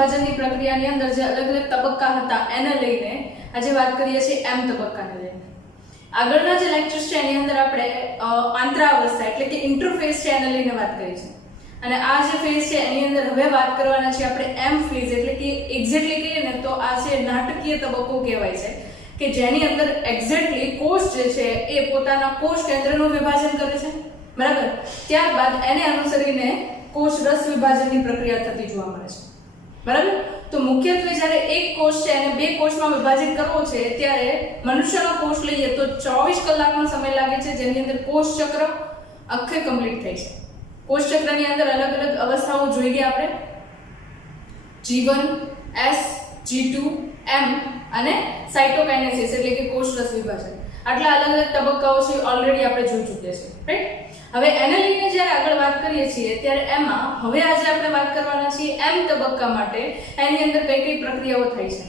વિભાજનની પ્રક્રિયાની અંદર જે અલગ અલગ તબક્કા હતા એને લઈને આજે વાત કરીએ છીએ એમ તબક્કાને લઈને. આગળના જે લેક્ચર્સ છે એની અંદર આપણે આંતરાવસ્થા એટલે કે ઇન્ટરફેસ છે એને લઈને વાત કરી છે, અને આ જે ફેઝ છે એની અંદર હવે વાત કરવાના છે આપણે એમ ફેઝ એટલે કે એક્ઝેક્ટલી કહીએ ને તો આ છે નાટકીય તબક્કો કહેવાય છે કે જેની અંદર એક્ઝેક્ટલી કોષ જે છે એ પોતાના કોષ કેન્દ્રનું વિભાજન કરે છે, બરાબર. ત્યારબાદ એને અનુસરીને કોષ રસ વિભાજનની પ્રક્રિયા થતી જોવા મળે છે, બરાબર. તો મુખ્યત્વે જ્યારે એક કોષ છે અને બે કોષમાં વિભાજિત કરવો છે ત્યારે મનુષ્યનો કોષ લઈએ તો 24 કલાકનો સમય લાગે છે, જેની અંદર કોષ ચક્ર આખે કમ્પ્લીટ થાય છે. કોષ ચક્રની અંદર અલગ અલગ અવસ્થાઓ જોઈ ગયા આપણે, G1, S, G2, M અને સાયટોકાઇનેસિસ એટલે કે કોષ રસ વિભાજન. આટલા અલગ અલગ તબક્કાઓ છે ઓલરેડી આપણે જોઈ ચૂક્યા છે, રાઈટ. હવે એને લઈને જ્યારે આગળ વાત કરીએ છીએ ત્યારે એમાં હવે આજે આપણે વાત કરવાના છીએ એમ તબક્કા માટે એની અંદર કઈ કઈ પ્રક્રિયાઓ થાય છે,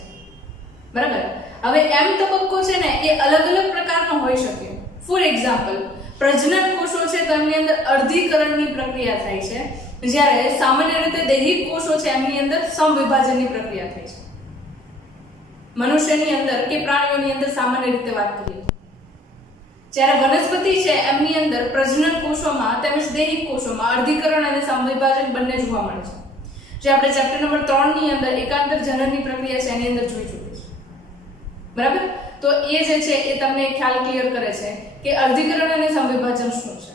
બરાબર. હવે એમ તબક્કો છે ને એ અલગ અલગ પ્રકારનો હોઈ શકે. ફોર એક્ઝામ્પલ, પ્રજનન કોષો છે તો એમની અંદર અર્ધીકરણની પ્રક્રિયા થાય છે, જ્યારે સામાન્ય રીતે દૈહિક કોષો છે એમની અંદર સમવિભાજનની પ્રક્રિયા થાય છે. મનુષ્યની અંદર કે પ્રાણીઓની અંદર સામાન્ય રીતે વાત કરીએ જ્યારે વનસ્પતિ છે એમની અંદર પ્રજનન કોષોમાં તેમજ દૈહિક કોષોમાં અર્ધીકરણ અને સમવિભાજન બંને જોવા મળે છે, જે આપણે ચેપ્ટર નંબર 3 ની અંદર એકાંતર જનનની પ્રક્રિયા છે એની અંદર જોઈ ચૂક્યા છે, બરાબર. તો એ જે છે એ તમને ખ્યાલ ક્લિયર કરે છે કે અર્ધીકરણ અને સમવિભાજન શું છે.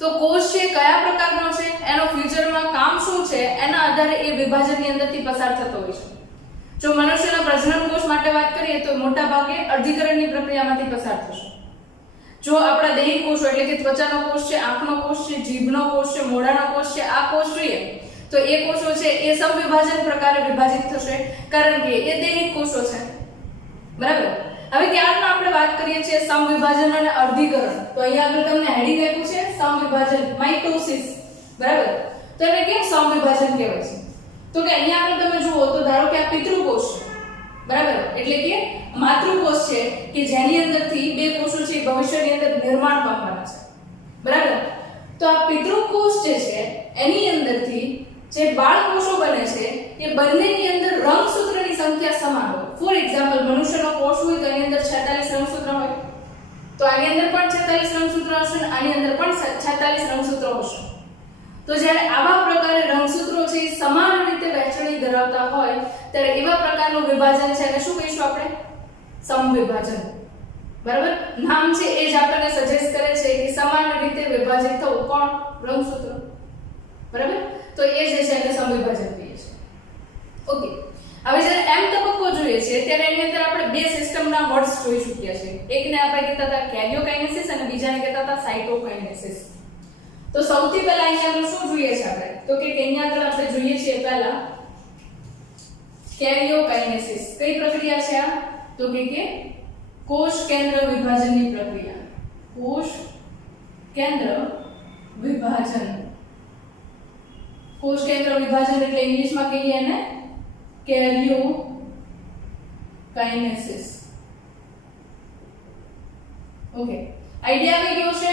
તો કોષ છે કયા પ્રકારનો છે, એનો ફ્યુચરમાં કામ શું છે, એના આધારે એ વિભાજનની અંદરથી પસાર થતો હોય છે. જો મનુષ્યના પ્રજનન કોષ માટે વાત કરીએ તો મોટા ભાગે અર્ધીકરણની પ્રક્રિયામાંથી પસાર થશે. જો આપણા દૈહિક કોષો એટલે કે ત્વચાનો કોષ છે, આંખનો કોષ છે, જીભનો કોષ છે, મોઢાનો કોષ છે, આ કોષ જોઈએ તો એ કોષો છે એ સમવિભાજન પ્રકારે વિભાજિત થશે કારણ કે એ દૈહિક કોષો છે, બરાબર. હવે ત્યારના આપણે વાત કરીએ છીએ સમવિભાજન અને અર્ધીકરણ. તો અહીંયા આગળ તમને હેડિંગ આપ્યું છે સમવિભાજન, માઇટોસિસ, બરાબર. તો એને કેમ સમવિભાજન કહેવાય છે? તો કે અહીંયા આગળ તમે જુઓ તો ધારો કે આ પિતૃકોષ છે, બરાબર, એટલે કે માતૃકોષ છે કે જેની અંદરથી બે કોષો છે ભવિષ્યની અંદર નિર્માણ પામવાના છે, બરાબર. તો આ પિતૃકોષ જે છે એની અંદરથી જે બાળ કોષો બને છે એ બંનેની અંદર રંગસૂત્રની સંખ્યા સમાન હોય. ફોર એક્ઝામ્પલ, મનુષ્યનો કોષ હોય તો એની અંદર 46 રંગસૂત્ર હોય, તો આની અંદર પણ 46 રંગસૂત્ર હશે અને આની અંદર પણ 46 રંગસૂત્રો હશે. તો જ્યારે આવા પ્રકારે રંગસૂત્રો છે સમાન રીતે વહેંચણી ધરાવતા હોય ત્યારે એવા પ્રકારનું વિભાજન છે એને શું કહીશું આપણે? સમવિભાજન, બરાબર. નામ છે એ જ આપણને સજેસ્ટ કરે છે કે સમાન રીતે વિભાજિત થવું. કોણ? રંગસૂત્રો, બરાબર. તો એ જે છે એને સમવિભાજન કહીએ છીએ. ઓકે. હવે જ્યારે એમ તબક્કો જોઈએ છે ત્યારે એની અંદર આપણે બે સિસ્ટમના વર્ડ્સ જોઈ ચૂક્યા છે. એકને આપણે કહેતા હતા કેરિયોકાઇનેસિસ અને બીજાને કહેતા હતા સાયટોકાઇનેસિસ. તો સૌથી પહેલા અહીંયા આગળ શું જોઈએ છે આપણે? તો કે અહીંયા આગળ આપણે જોઈએ છીએ પહેલા કેરિયોકાઇનેસિસ. કઈ પ્રક્રિયા છે આ? તો કે કોષ કેન્દ્ર વિભાજનની પ્રક્રિયા. કોષ કેન્દ્ર વિભાજન. કોષ કેન્દ્ર વિભાજન એટલે ઇંગ્લિશમાં કહીએ એને કેરિયોકાઇનેસિસ. ઓકે, આઈડિયા આવી ગયો છે?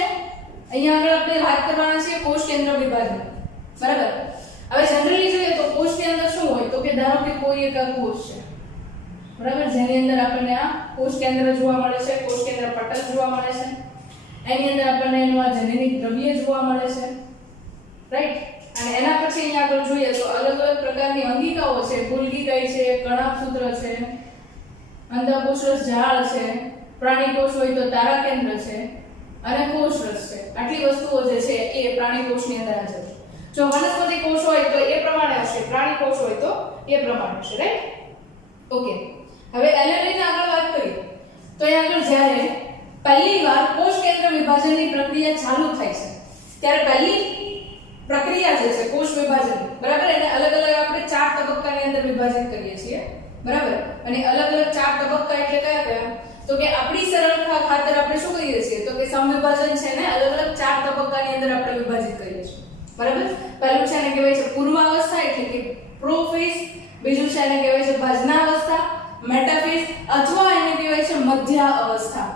અહીંયા આગળ આપણે વાત કરવાના છે કોષ કેન્દ્ર વિભાજન, બરાબર. હવે જનરલી જોઈએ તો કોષની અંદર શું હોય? તો કે ધારો કે કોઈ એક કોષ છે, બરાબર, જેની અંદર આપણને આ કોષ કેન્દ્ર જોવા મળે છે, કોષ કેન્દ્ર પટલ જોવા મળે છે, એની અંદર આપણને એનું આ જનનિક દ્રવ્ય જોવા મળે છે, રાઈટ. અને એના પછી અહીંયા આગળ જોઈએ તો અલગ અલગ પ્રકારની અંગિકાઓ છે, પુલકિકાઈ છે, કણાભસૂત્ર છે, અંતઃકોષરસ જાળ છે, પ્રાણી કોષ હોય તો તારા કેન્દ્ર છે અને કોષરસ છે. આટલી વસ્તુઓ જે છે એ પ્રાણી કોષની અંદર હાજર છે. જો વનસ્પતિ કોષ હોય તો એ પ્રમાણે હશે, પ્રાણી કોષ હોય તો એ પ્રમાણે હશે, રાઈટ. ઓકે. હવે એને લઈને આગળ વાત કરીએ તો અહીંયા આગળ જ્યારે પહેલીવાર કોષ કેન્દ્ર વિભાજનની પ્રક્રિયા ચાલુ થાય છે ત્યારે પહેલી પ્રક્રિયા જે છે કોષ વિભાજન, બરાબર, એને અલગ અલગ આપણે 4 તબક્કાની અંદર વિભાજિત કરીએ છીએ, બરાબર. અને અલગ અલગ 4 તબક્કા એટલે કયા કયા? તો કે આપણી સરળતા ખાતર આપણે શું કહીએ છીએ? તો કે સમવિભાજન છે ને અલગ અલગ 4 તબક્કાની અંદર આપણે વિભાજિત કરીએ છીએ, બરાબર. પહેલું છે એને કહેવાય છે પૂર્વાવસ્થા એટલે કે પ્રોફેઝ, બીજું છે એને કહેવાય છે ભાજનાવસ્થા, મેટાફેઝ અથવા એને કહેવાય છે મધ્ય અવસ્થા.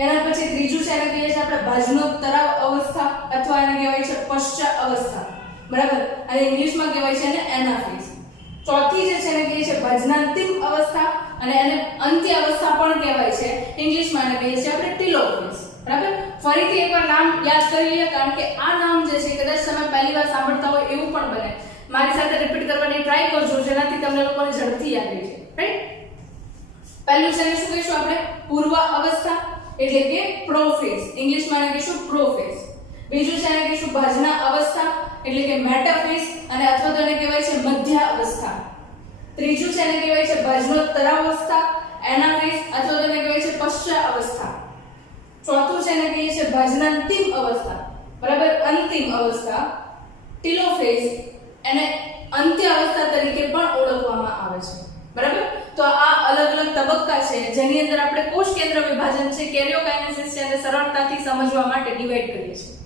એના પછી ત્રીજું છે એને કહીએ છીએ આપણે ભાજનોત્તરાવ અવસ્થા અથવા એને કહેવાય છે પશ્ચાત અવસ્થા, બરાબર. અને ઇંગ્લિશમાં કહેવાય છે એને એનાફેઝ. ચોથી જે છે એને કહીએ છીએ ભજનાંતિમ અવસ્થા, અને એને અંત્ય અવસ્થા પણ કહેવાય છે. ઇંગ્લિશમાં એને કહીએ છીએ આપણે ટીલોફેઝ. બરાબર, ફરીથી એકવાર નામ યાદ કરી લઈએ, કારણ કે આ નામ જે છે કદાચ તમે પહેલી વાર સાંભળતા હોય એવું પણ બને. મારી સાથે રિપીટ કરવાની ટ્રાય કરજો, જેનાથી તમને લોકોને ઝડપથી યાદ રહી જાય. રાઈટ, પહેલું છે શું કહીશું આપણે? પૂર્વ અવસ્થા એટલે કે પ્રોફેઝ, ઇંગ્લિશમાં એને કહીશું પ્રોફેઝ. બીજું છે એને કહીશું ભાજના અવસ્થા એટલે કે મેટાફેઝ, અને અથવા તો એને કહેવાય છે મધ્ય અવસ્થા. ત્રીજું છે એને કહેવાય છે ભાજનોત્તરાવસ્થા, એનાફેઝ, અથવા તો એને કહેવાય છે પશ્ચાત અવસ્થા. ચોથું છે એને કહીએ છીએ ભાજનાંતિમ અવસ્થા, બરાબર, અંતિમ અવસ્થા, ટીલોફેઝ, એને અંત્ય અવસ્થા તરીકે પણ ઓળખવામાં આવે છે. બરાબર, તો આ અલગ અલગ તબક્કા છે જેની અંદર આપણે કોષ કેન્દ્ર વિભાજન છે, કેરિયોકાઇનેસિસ છે, અને સરળતાથી સમજવા માટે ડિવાઈડ કરીએ છીએ.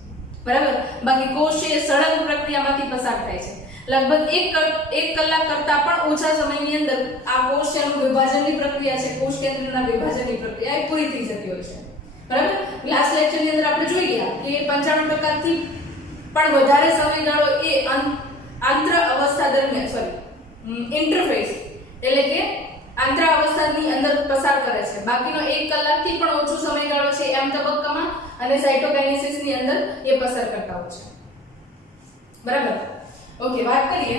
બરાબર, બાકી કોષ છે એ સળંગ પ્રક્રિયામાંથી પસાર થાય છે. લગભગ 1 કલાક કરતા પણ ઓછા સમયની અંદર આ કોષ કેન્દ્રનું વિભાજનની પ્રક્રિયા છે, કોષ કેન્દ્રના વિભાજનની પ્રક્રિયા એ પૂરી થઈ જતી હોય છે. બરાબર, લાસ્ટ લેક્ચરની અંદર આપણે જોઈ ગયા કે 95% થી પણ વધારે સમયગાળો એ આંત્ર અવસ્થા દરમિયાન ઇન્ટરફેસ એટલે કે આંત્ર અવસ્થાની અંદર પસાર કરે છે. બાકીનો 1 કલાકથી પણ ઓછો સમયગાળો છે એમ તબક્કામાં અને સાયટોકાઇનેસિસની અંદર એ પસાર કરતા હોય છે. બરાબર, ઓકે, વાત કરીએ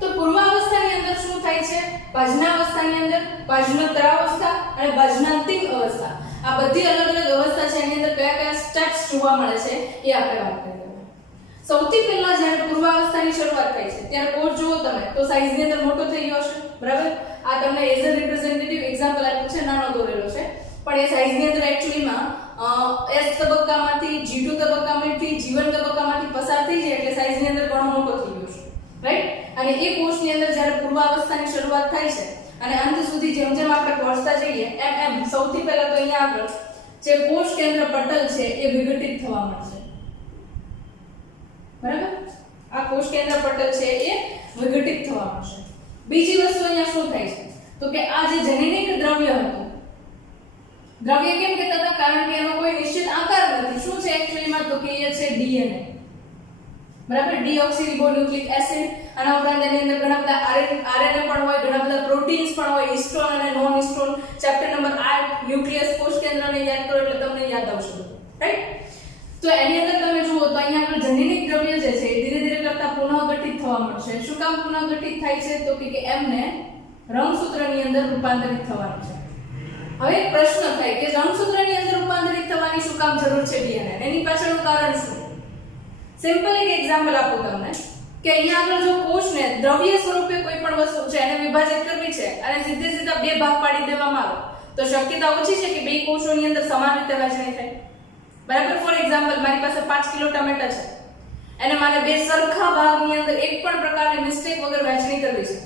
તો પૂર્વાવસ્થાની અંદર શું થાય છે? ભાજનાવસ્થાની અંદર ભાજનોત્તરાવસ્થા અને ભાજનાંતિમ અવસ્થા, આ બધી અલગ અલગ અવસ્થા છે. એની અંદર કયા કયા સ્ટેપ્સ જોવા મળે છે એ આપણે વાત કરીએ. સૌથી પહેલા જ્યારે પૂર્વાવસ્થાની શરૂઆત થાય છે ત્યારે કોષ જુઓ તમે તો સાઈઝની અંદર મોટો થઈ ગયો હશે. બરાબર, આ તમને એઝ અ રિપ્રેઝેન્ટેટિવ એક્ઝામ્પલ આપ્યું છે, નાનો દોરેલો છે, પણ એ સાઈઝની અંદર એક્ચ્યુઅલીમાં S તબક્કામાંથી G2 તબક્કામાંથી G1 તબક્કામાંથી પસાર થઈ જાય એટલે સાઈઝની અંદર ઘણો મોટો થઈ ગયો છે. રાઈટ, અને એ કોષની અંદર જ્યારે પૂર્વાવસ્થાની શરૂઆત થાય છે અને અંત સુધી જેમ જેમ આપણે પહોંચતા જઈએ એમ સૌથી પહેલા તો અહીંયા આગળ જે કોષ કેન્દ્ર પટલ છે એ વિઘટિત થવા માંડશે. બરાબર, આ કોષ કેન્દ્ર પટલ છે એ વિઘટિત થવા માંડશે. બીજી વસ્તુ અહીંયા શું થાય છે તો કે આ જે જનીનિક દ્રવ્ય હતું, દ્રવ્ય કેમ કહેતા હતા? કારણ કે એનો કોઈ નિશ્ચિત આકાર નથી. શું છે એક્ચ્યુઅલીમાં? તો કે એ છે ડીએનએ. બરાબર, ડીઓક્સીરિબોન્યુક્લિક એસિડ, અને ઉપરાંત એની અંદર ઘણા બધા આરએનએ પણ હોય, ઘણા બધા પ્રોટીન્સ પણ હોય, હિસ્ટોન અને non histone. Chapter number 8 nucleus કોષ કેન્દ્રને યાદ કરો એટલે તમને યાદ આવશે. રાઈટ, તો એની અંદર તમે જુઓ તો અહીંયા આગળ જનીનિક દ્રવ્ય જે છે ધીરે ધીરે કરતા પુનઃગઠિત થવા મળશે. શું કામ પુનઃગઠિત થાય છે? તો કે એમને રંગસૂત્રની અંદર રૂપાંતરિત થવાનું છે. હવે એક પ્રશ્ન થાય કે રંગસૂત્રની અંદર રૂપાંતરિત થવાની શું કામ જરૂર છે ડીએનએ? એની પાછળનું કારણ શું? સિમ્પલ એક એક્ઝામ્પલ આપું તમને કે અહીંયા આગળ જો કોષને દ્રવ્ય સ્વરૂપે કોઈ પણ વસ્તુ છે એને વિભાજિત કરવી છે અને સીધા 2 ભાગ પાડી દેવામાં આવે તો શક્યતા ઓછી છે કે 2 કોષોની અંદર સમાન રીતે વહેંચણી થાય. બરાબર, ફોર એક્ઝામ્પલ મારી પાસે 5 કિલો ટમેટા છે અને મારે 2 સરખા ભાગની અંદર એક પણ પ્રકારની મિસ્ટેક વગર વહેંચણી કરવી છે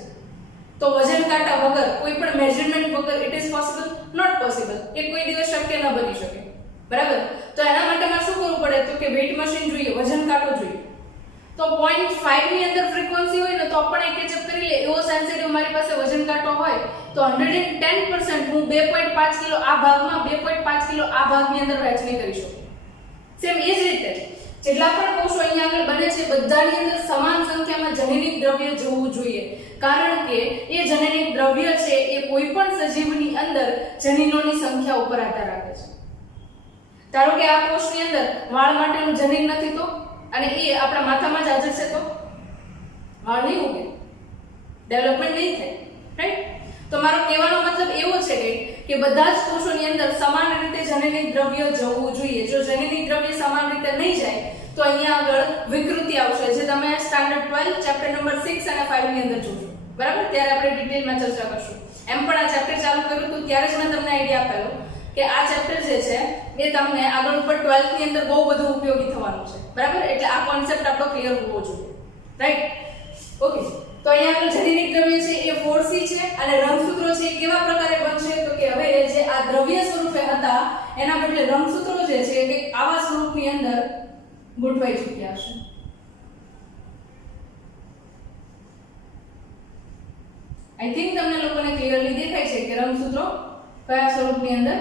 તો વજન કાંટા વગર, કોઈ પણ મેઝરમેન્ટ વગર it is possible? Not possible. એ કોઈ દિવસ શક્ય ન બની શકે. બરાબર, તો એના માટે માં શું કરવું પડે? તો કે વેઇટ મશીન જોઈએ, વજન કાંટો જોઈએ. તો 0.5 ની અંદર ફ્રીક્વન્સી હોય ને તો પણ એ કેચઅપ કરી લે એવો સેન્સિટિવ મારી પાસે વજન કાંટો હોય તો 110% હું 2.5 કિલો આ ભાગમાં 2.5 કિલો આ ભાગની અંદર વહેંચણી કરી શકું. સેમ એ જ રીતે જેટલા પણ કોષો અહીંયા આગળ બને છે બધાની અંદર સમાન સંખ્યામાં જનીનિક દ્રવ્ય જોવું જોઈએ, કારણ કે એ જનીનિક દ્રવ્ય છે એ કોઈ પણ સજીવની અંદર જનીનોની સંખ્યા ઉપર આધાર રાખે છે. ધારો કે આ કોષની અંદર વાળ માટેનું જનીન નથી તો અને એ આપણા માથામાં જ હાજર છે તો વાળ નહીં ઉગે, ડેવલપમેન્ટ નહીં થાય. રાઈટ, તો મારો કહેવાનો મતલબ એવો છે કે બધા જ કોષોની અંદર સમાન રીતે જનીનિક દ્રવ્ય જવું જોઈએ. જો જનીનિક દ્રવ્ય સમાન રીતે નહીં જાય તો અહીંયા આગળ વિકૃતિ આવશે, જે તમે સ્ટાન્ડર્ડ 12 ચેપ્ટર નંબર 6 અને 5 ની અંદર જોશો. બરાબર, ત્યારે આપણે ડિટેલમાં ચર્ચા કરશું. એમ પણ આ ચેપ્ટર ચાલુ કર્યું હતું ત્યારે જ મેં તમને આઈડિયા આપેલો કે આ ચેપ્ટર જે છે એ તમને આગળ ઉપર 12th ની અંદર બહુ બધું ઉપયોગી થવાનું છે. બરાબર, એટલે આ કોન્સેપ્ટ આપણો ક્લિયર હોવો જોઈએ. Right, okay. તો અહીંયા આગળ જનીનિક દ્રવ્ય છે એ 4C છે અને રંગસૂત્રો છે એ કેવા પ્રકારે બનશે? તો કે હવે જે આ દ્રવ્ય સ્વરૂપે હતા એના બદલે રંગસૂત્રો જે છે કે આવા સ્વરૂપની અંદર ગોઠવાઈ ચૂક્યા હશે. આઈ થિંક તમને લોકોને ક્લિયરલી દેખાય છે કે રંગસૂત્રો કયા સ્વરૂપની અંદર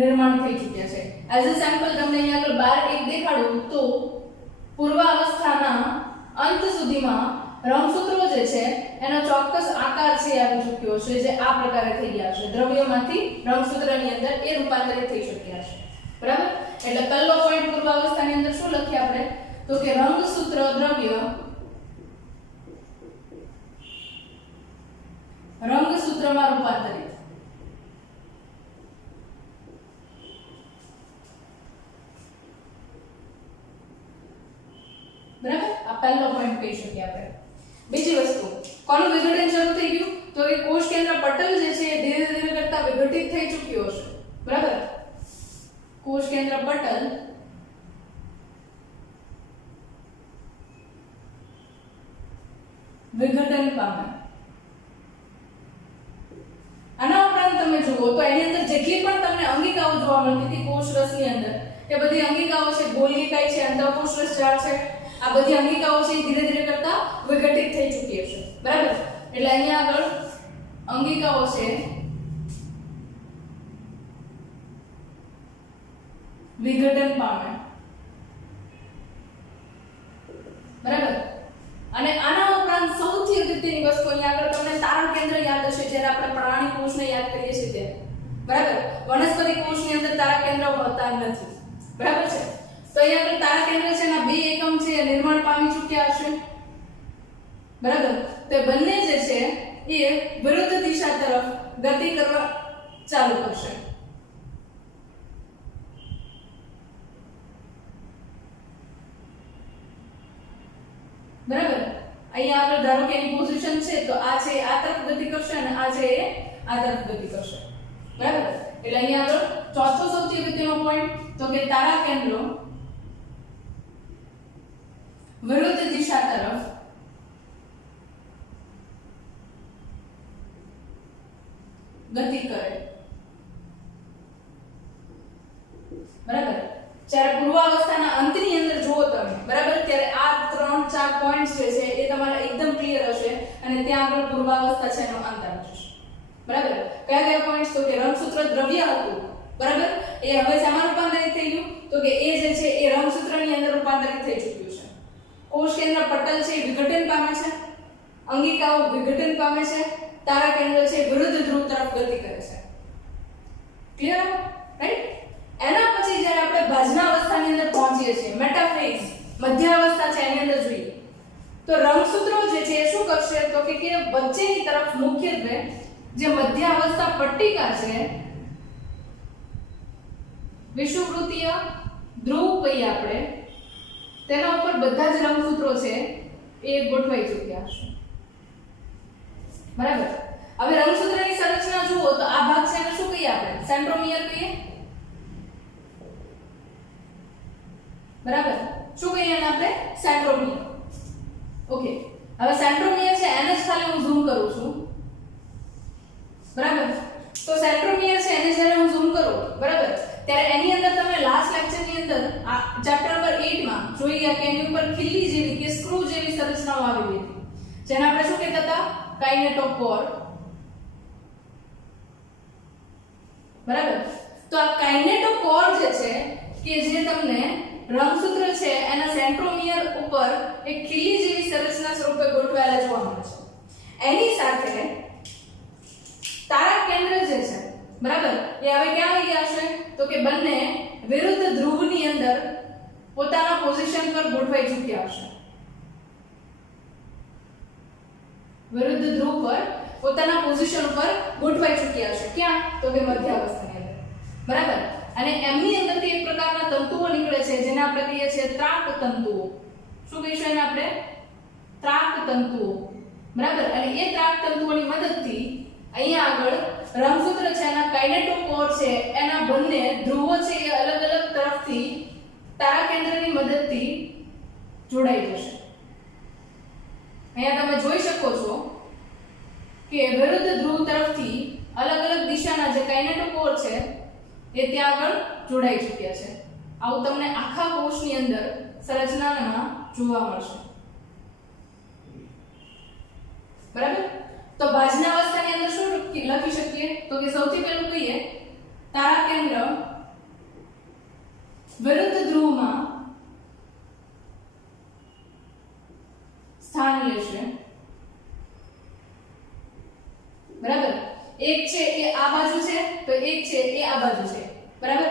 નિર્માણ થઈ ચૂક્યા છે. એઝ અ સેમ્પલ તમને અહીંયા આગળ 12 દેખાડું તો પૂર્વાવસ્થાના અંત સુધીમાં રંગસૂત્રો જે છે એનો ચોક્કસ છે આવી ચૂક્યો છે, જે આ પ્રકારે થઈ ગયા છે, દ્રવ્યમાંથી રંગસૂત્રની અંદર એ રૂપાંતરિત થઈ શક્યા છે. બરાબર? એટલે પહેલો પોઈન્ટ પૂર્વાવસ્થાની અંદર શું લખીએ આપણે? તો કે રંગસૂત્ર દ્રવ્ય રંગસૂત્રમાં રૂપાંતરિત. બરાબર? આ પહેલો પોઈન્ટ કહી શકીએ આપણે. બીજી વસ્તુ, કોનું વિઘટન શરૂ થઈ ગયું? તો કે કોષ કેન્દ્ર પટલ જે છે એ ધીરે ધીરે કરતા વિઘટિત થઈ ચૂક્યો છે. બરાબર? કોષ કેન્દ્ર પટલ વિઘટન પામે. આના ઉપરાંત તમે જુઓ તો એની અંદર જેટલી પણ તમને અંગિકાઓ જોવા મળતી હતી કોષ રસની અંદર, એ બધી અંગિકાઓ છે, ગોલ્ગી કાય છે, અંતઃકોષ રસ જાળ છે, આ બધી અંગિકાઓ છે એ ધીરે ધીરે કરતા વિઘટિત થઈ ચૂકી છે. બરાબર? એટલે અહીંયા આગળ અંગિકાઓ છે વિઘટન પામે. બરાબર? અને આના ઉપરાંત સૌથી અગત્યની વસ્તુ અહીંયા આગળ તમને તારા કેન્દ્ર યાદ હશે, જ્યારે આપણે પ્રાણી કોષને યાદ કરીએ છીએ ત્યારે. બરાબર? વનસ્પતિ કોષની અંદર તારા કેન્દ્ર હોતા નથી. બરાબર છે? તો અહીંયા આગળ તારા કેન્દ્ર છે એના બે એકમ છે એ નિર્માણ પામી ચૂક્યા હશે. બરાબર? તો બંને જે છે એ વિરુદ્ધ દિશા તરફ ગતિ કરવા ચાલુ કરશે. બરાબર? અહીંયા આગળ ધારો કે એની પોઝિશન છે તો આ છે આ તરફ ગતિ કરશે અને આ છે એ આ તરફ ગતિ કરશે. બરાબર? એટલે અહીંયા આગળ ચોથો સૌથી અગત્યનો પોઈન્ટ તો કે તારા કેન્દ્રો વિરુદ્ધ દિશા તરફ ગતિ કરે. બરાબર? જ્યારે પૂર્વાવસ્થાના અંતની અંદર જુઓ તમે, બરાબર, ત્યારે આ 3-4 પોઈન્ટ્સ જે છે એ તમારે એકદમ ક્લિયર હશે અને ત્યાં આગળ પૂર્વાવસ્થા છે એનો અંત આવી જશે. બરાબર? કયા કયા પોઈન્ટ્સ? તો કે રંગસૂત્ર દ્રવ્ય હતું. બરાબર? એ હવે શેમાં રૂપાંતરિત થઈ ગયું? તો કે એ જે છે એ રંગસૂત્રની અંદર રૂપાંતરિત થઈ ચૂક્યું છે. કોષ કેન્દ્ર પટલ છે એ વિઘટન પામે છે, અંગિકાઓ વિઘટન પામે છે, તારા કેન્દ્ર છે વિરુદ્ધ ધ્રુવ તરફ ગતિ કરે છે. ક્લિયર? રાઈટ? એના પછી જ્યારે આપણે ભાજના અવસ્થાની અંદર પહોંચીએ છીએ, મેટાફેઝ મધ્યાવસ્થા છે એની અંદર જોઈએ તો રંગસૂત્રો જે છે એ શું કરશે? તો કે વચ્ચેની તરફ મુખ્યત્વે જે મધ્યાવસ્થા પટ્ટિકા છે, વિષુવવૃત્તીય ધ્રુવ કહીએ આપણે, તેના ઉપર બધા જ રંગસૂત્રો છે એ ગોઠવાઈ ચૂક્યા હશે. બરાબર? હવે રંગસૂત્રની સંરચના જુઓ તો આ ભાગ છે એને શું કહીએ આપણે? સેન્ટ્રોમિયર કહીએ. બરાબર? શું કહીએ એને આપણે? સેન્ટ્રોમિયર. ઓકે. હવે સેન્ટ્રોમિયર છે એને જ ખાલી હું ઝૂમ કરું છું. બરાબર? તો સેન્ટ્રોમિયર છે એને જ્યારે હું ઝૂમ કરું, બરાબર, ત્યારે એની અંદર તમે લાસ્ટ લેક્ચરની અંદર આ ચેપ્ટર નંબર 8 માં જોઈ ગયા કે એની ઉપર ખીલ્લી જેવી કે સ્ક્રૂ જેવી સંરચનાઓ આવેલી હતી, જેને આપણે શું કહેતા હતા? કાઇનેટોકોર. બરાબર? તો આ કાઇનેટોકોર જે છે કે જે તમને રંગસૂત્ર છે એના સેન્ટ્રોમિયર ઉપર એક ખીલ્લી જેવી સંરચના સ્વરૂપે ગોઠવાયેલા જોવા મળે છે. એની સાથે તારા કેન્દ્ર જે છે, બરાબર, એ હવે ક્યાં આવી ગયા છે? તો કે બંને વિરુદ્ધ ધ્રુવની અંદર પોતાના પોઝિશન પર ગોઠવાઈ ચૂક્યા હશે. વિરુદ્ધ ધ્રુવ પર પોતાના પોઝિશન પર ગોઠવાઈ ચૂક્યા છે. ક્યાં? તો કે મધ્યાવસ્થાની અંદર. બરાબર? અને એમની અંદરથી એક પ્રકારના તંતુઓ નીકળે છે જેને આપણે કહીએ છીએ ત્રાક તંતુઓ. શું કહીશું એને આપણે? ત્રાક તંતુઓ. બરાબર? અને એ ત્રાક તંતુઓની મદદથી અહીંયા આગળ રંગસૂત્ર છે એના કાઇનેટોકોર છે એના બંને ધ્રુવો છે એ અલગ અલગ તરફથી તારા કેન્દ્રની મદદથી જોડાઈ જશે. અહીંયા તમે જોઈ શકો છો કે વિરુદ્ધ ધ્રુવ તરફથી અલગ અલગ દિશાના જે કાઇનેટોકોર છે એ ત્યાં આગળ જોડાઈ ચૂક્યા છે. આવું તમને આખા કોષની અંદર સંરચનામાં જોવા મળશે. બરાબર? તો ભાજના અવસ્થાની અંદર શું લખી શકીએ? તો કે સૌથી પહેલું કહીએ તારા કેન્દ્ર વિરુદ્ધ ધ્રુવમાં સ્થાન લેશે બરાબર, એક છે એ આ બાજુ છે તો એક છે એ આ બાજુ છે, બરાબર.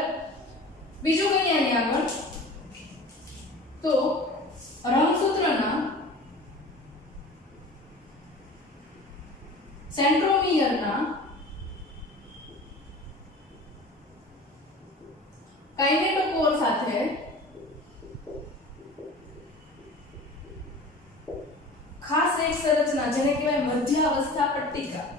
બીજું કઈ આની આગળ તો રંગસૂત્રના સેન્ટ્રોમિયરના કાઇનેટોકોર સાથે ખાસ એક સંરચના જેને કહેવાય મધ્યાવસ્થા પટ્ટિકા.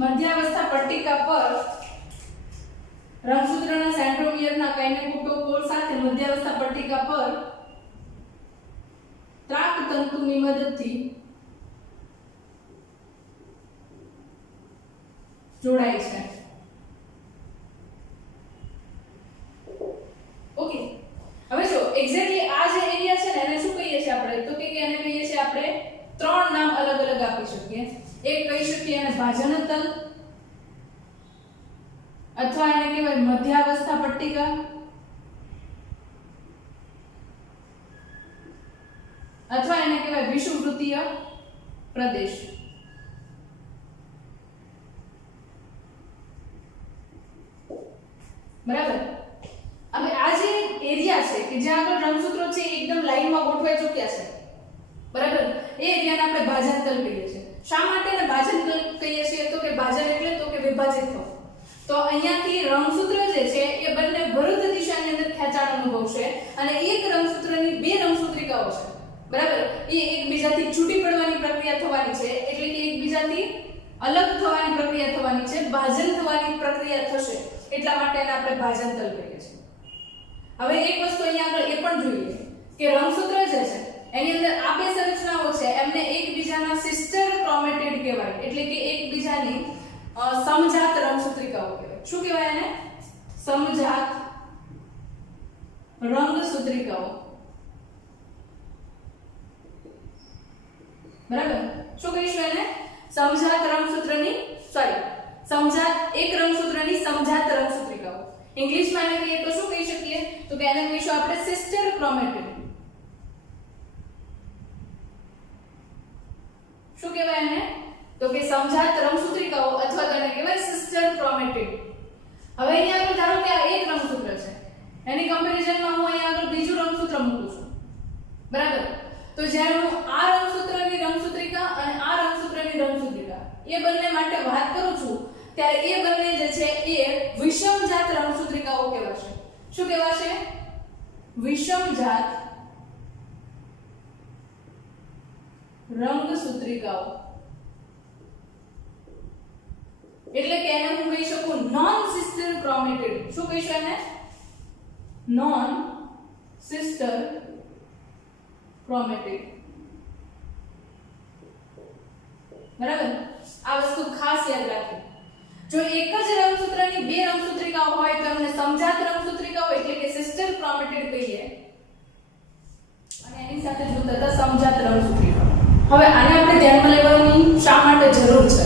મધ્યાવસ્થા પટ્ટિકા પર રંગસૂત્રના સેન્ટ્રોમિયરના કાઇનેટોકોર સાથે મધ્યાવસ્થા પટ્ટિકા પર ત્રાક તંતુની મદદથી જોડાય છે. ઓકે, હવે જો એક્ઝેક્ટલી આ જે એરિયા છે ને એને શું કહીએ છીએ આપણે? તો કે એને કહીએ છીએ આપણે ત્રણ નામ અલગ અલગ આપી શકીએ. એક કહી શકીએ એને ભાજનતલ, અથવા એને કહેવાય મધ્યાવસ્થા પટ્ટિકા, અથવા એને કહેવાય વિષુવવૃત્તીય પ્રદેશ. બરાબર. હવે આ જે એરિયા છે કે જ્યાં આગળ રંગસૂત્રો છે એકદમ લાઈનમાં ગોઠવાઈ ચૂક્યા છે, બરાબર, એ એરિયાને આપણે ભાજનતલ કહીએ છીએ. શા માટે એને ભાજનતલ કહીએ છીએ? તો કે ભાજન એટલે તો કે વિભાજિત થવું. તો અહીંયાથી રંગસૂત્ર જે છે એ બંને વિરુદ્ધ દિશાની અંદર ખેંચાણ અનુભવશે અને એક રંગસૂત્રની બે રંગસૂત્રિકાઓ છે, બરાબર, એ એકબીજાથી છૂટી પડવાની પ્રક્રિયા થવાની છે, એટલે કે એકબીજાથી અલગ થવાની પ્રક્રિયા થવાની છે, ભાજન થવાની પ્રક્રિયા થશે. એટલા માટે એને આપણે ભાજનતલ કહીએ છીએ. હવે એક વસ્તુ અહીંયા આગળ એ પણ જોઈએ કે રંગસૂત્ર જે છે એની અંદર આ બે સંરચનાઓ છે એમને એકબીજાના સિસ્ટર ક્રોમેટિડ કહેવાય, એટલે કે એકબીજાની સમજાત રંગસૂત્રિકાઓ કહેવાય. શું કહેવાય એને? સમજાત રંગસૂત્રિકાઓ. બરાબર, શું કહીશું એને? સમજાત રંગસૂત્રની સમજાત એક રંગસૂત્રની સમજાત રંગસૂત્રિકાઓ. ઇંગ્લિશમાં એને કહીએ તો શું કહી શકીએ? તો કે એને કહીશું આપણે સિસ્ટર ક્રોમેટિડ. શું કહેવાય એને? તો કે સમજાત રંગસૂત્રિકાઓ અથવા તો એને કહેવાય સિસ્ટર ક્રોમેટિડ. હવે અહીંયા આગળ ધારો કે આ એક રંગસૂત્ર છે, એની કમ્પેરિઝનમાં હું અહીંયા આગળ બીજું રંગસૂત્ર મૂકું છું, બરાબર. તો જ્યારે હું આ રંગસૂત્રની રંગસૂત્રિકા અને આ રંગસૂત્રની રંગસૂત્રિકા એ બંને માટે વાત કરું છું ત્યારે એ બંને જે છે એ વિષમજાત રંગસૂત્રિકાઓ કહેવાશે. શું કહેવાશે? વિષમજાત રંગસૂત્રિકાઓ. એટલે કે એને હું કહી શકું નોન સિસ્ટર ક્રોમેટિડ. શું કહીશું એને? Non sister chromatid. બરાબર, આ વસ્તુ ખાસ યાદ રાખી. જો એક જ રંગસૂત્રની બે રંગસૂત્રિકાઓ હોય તો એમને સમજાત રંગસૂત્રિકાઓ એટલે કે સિસ્ટર ક્રોમેટિડ કહીએ, અને એની સાથે જોતા હતા સમજાત રંગસૂત્રિકાઓ. હવે આને આપણે ધ્યાનમાં લેવાની શા માટે જરૂર છે?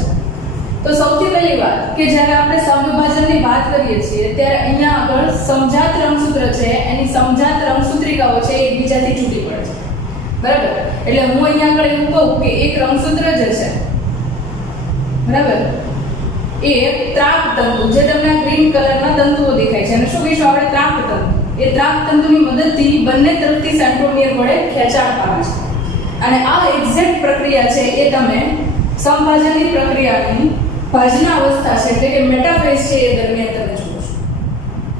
તો સૌથી પહેલી વાત કે જ્યારે આપણે સમવિભાજનની વાત કરીએ છીએ ત્યારે અહીંયા આગળ સમજાત રંગસૂત્ર છે એની સમજાત રંગસૂત્રિકાઓ છે એકબીજાથી છૂટી પડે છે, બરાબર. એટલે હું અહીંયા આગળ એવું કહું કે એક રંગસૂત્ર જે છે, બરાબર, એ ત્રાક તંતુ, જે તમને ગ્રીન કલરના તંતુઓ દેખાય છે, અને શું કહીશું આપણે? ત્રાક તંતુ. એ ત્રાક તંતુની મદદથી બંને તરફથી સેન્ટ્રોમિયર વડે ખેંચાણ પામે છે. અને આ એક્ઝેક્ટ પ્રક્રિયા છે એ તમે સમભાજનની પ્રક્રિયાની ભાજના અવસ્થા છે એટલે કે મેટાફેઝ છે એ દરમિયાન તમે જુઓ છો,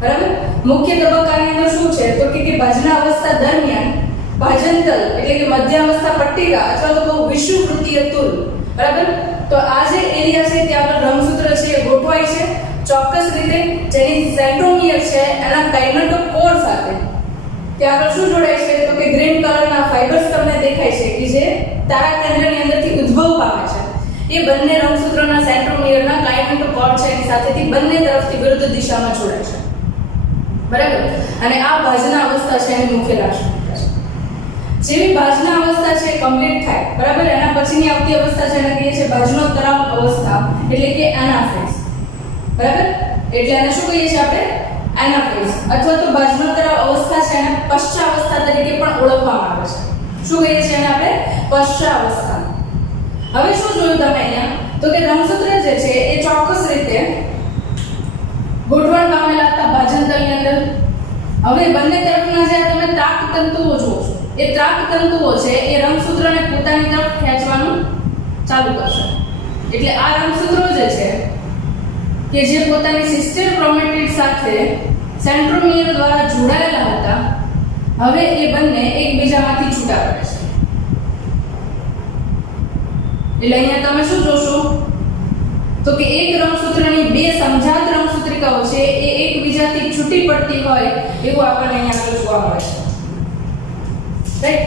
બરાબર. મુખ્ય તબક્કાની અંદર શું છે તો કે ભાજના અવસ્થા દરમિયાન ભાજનતલ એટલે કે મધ્યાવસ્થા પટ્ટિકા અથવા તો વિષુવવૃત્તીય તુલ, બરાબર. તો આ જે એરિયા છે ત્યાં આગળ રંગસૂત્ર છે એ ગોઠવાય છે ચોક્કસ રીતે, જેની સેન્ટ્રોમિયર છે એના કાઇનેટોકોર સાથે ત્યાં આગળ શું જોડાય છે તો કે ગ્રીન કલરના ફાઇબર્સ તમને દેખાય છે કે જે તારા કેન્દ્રની અંદરથી ઉદ્ભવ પામે છે. એ બંને રંગસૂત્રોના સેન્ટ્રોમિયરના કાઇનેટોકોર છે એની સાથેથી બંને તરફથી વિરુદ્ધ દિશામાં જોડાય છે, બરાબર. અને આ ભાજના અવસ્થા છે એની મુખ્ય લાક્ષણિકતા છે. જેવી ભાજના અવસ્થા છે કમ્પ્લીટ થાય, બરાબર, એના પછીની આવતી અવસ્થા છે એને કહીએ છીએ ભાજનોત્તરાવ અવસ્થા એટલે કે એનાફેઝ, બરાબર. એટલે એને શું કહીએ છીએ આપણે? એનાફેઝ અથવા તો ભાજનોત્તરાવ અવસ્થા છે એને પશ્ચાવસ્થા તરીકે પણ ઓળખવામાં આવે છે. શું કહીએ છીએ એને આપણે? પશ્ચાવસ્થા. હવે શું જોયું તમે અહીંયા? તો કે રંગસૂત્ર જે છે એ ચોક્કસ રીતે ગોઠવણ પામેલા હતા ભાજનતલની અંદર. હવે બંને તરફના જે તમે ત્રાક તંતુઓ જુઓ છો, એ ત્રાક તંતુઓ છે એ રંગસૂત્રને પોતાની તરફ ખેંચવાનું ચાલુ કરશે. એટલે આ રંગસૂત્રો જે છે કે જે પોતાની સિસ્ટર ક્રોમેટિડ સાથે સેન્ટ્રોમિયર દ્વારા જોડાયેલા હતા, હવે એ બંને એકબીજામાંથી છૂટા પડે છે. એટલે અહીંયા તમે શું જોશો? તો કે એક રંગસૂત્રની બે સમજાત રંગસૂત્રિકાઓ છે એ એકબીજાથી છૂટી પડતી હોય એવું આપણને અહીંયા આગળ જોવા મળે છે. રાઈટ?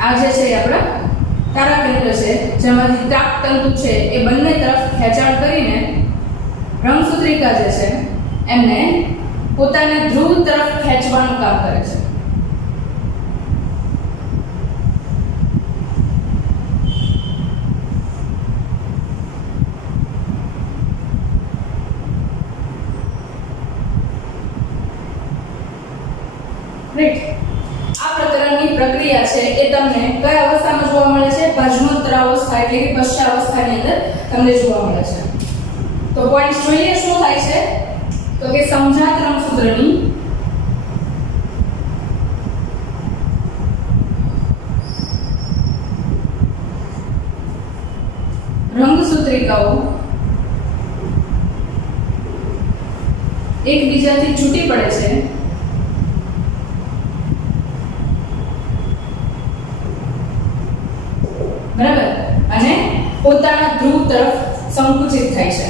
આ જે છે આપણા તારા કેન્દ્ર છે, જેમાંથી ત્રાક તંતુ છે એ બંને તરફ ખેંચાણ કરીને રંગસૂત્રિકા જે છે એમને પોતાને ધ્રુવ તરફ ખેંચવાનું કામ કરે છે. આ પ્રકારની પ્રક્રિયા છે એ તમને કયા અવસ્થામાં જોવા મળે છે? ભાજનોત્તરાવસ્થા એટલે કે પશ્ચાવસ્થાની અંદર તમને જોવા મળે છે. તો પોઈન્ટ જોઈએ શું થાય છે? તો કે સમજાત રંગસૂત્રની રંગસૂત્રિકાઓ એકબીજાથી છૂટી પડે છે બરાબર, અને પોતાના ધ્રુવ તરફ સંકુચિત થાય છે.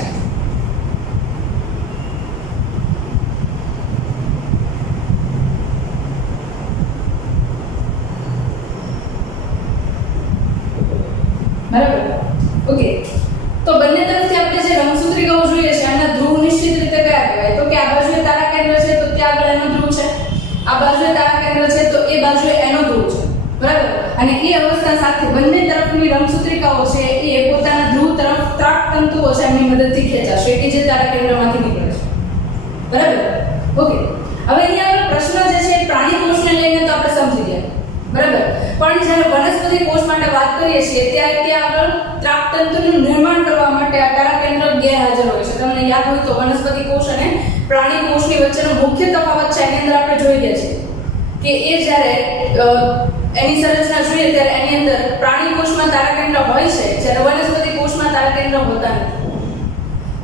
બરાબર, ઓકે. તો બંને તરફથી આપણે જે રંગસૂત્રિકાઓ જોઈએ છે આના ધ્રુવ નિશ્ચિત રીતે કયા કહેવાય? તો કે આ બાજુએ તારા કેન્દ્ર છે તો ત્યાં આગળ એનો ધ્રુવ છે, આ બાજુએ તારા કેન્દ્ર છે તો એ બાજુએ એનો ધ્રુવ છે. બરાબર, અને એ અવસ્થા સાથે બંને તરફની રંગસૂત્રિકાઓ છે એ પોતાના ધ્રુવ તરફ ત્રાક તંતુઓ છે એમની મદદથી ખેંચાશે કે જે તારા કેન્દ્રમાંથી નીકળે છે. બરાબર, ઓકે. હવે અહીંયા પ્રશ્ન જે છે પ્રાણી કોષને લઈને તો આપણે સમજી ગયા. બરાબર, પણ જ્યારે વનસ્પતિ કોષ માટે વાત કરીએ છીએ ત્યારે ત્યાં આગળ ત્રાક તંતુનું નિર્માણ કરવા માટે આ તારા કેન્દ્ર ગેરહાજર હોય છે. તમને યાદ હોય તો વનસ્પતિ કોષ અને પ્રાણી કોષની વચ્ચેનો મુખ્ય તફાવત છે એની અંદર આપણે જોઈ ગયા છે કે એ જ્યારે એની સંરચના જોઈએ ત્યારે એની અંદર પ્રાણી કોષમાં તારા કેન્દ્ર હોય છે, જ્યારે વનસ્પતિ કોષમાં તારા કેન્દ્ર હોતા નથી.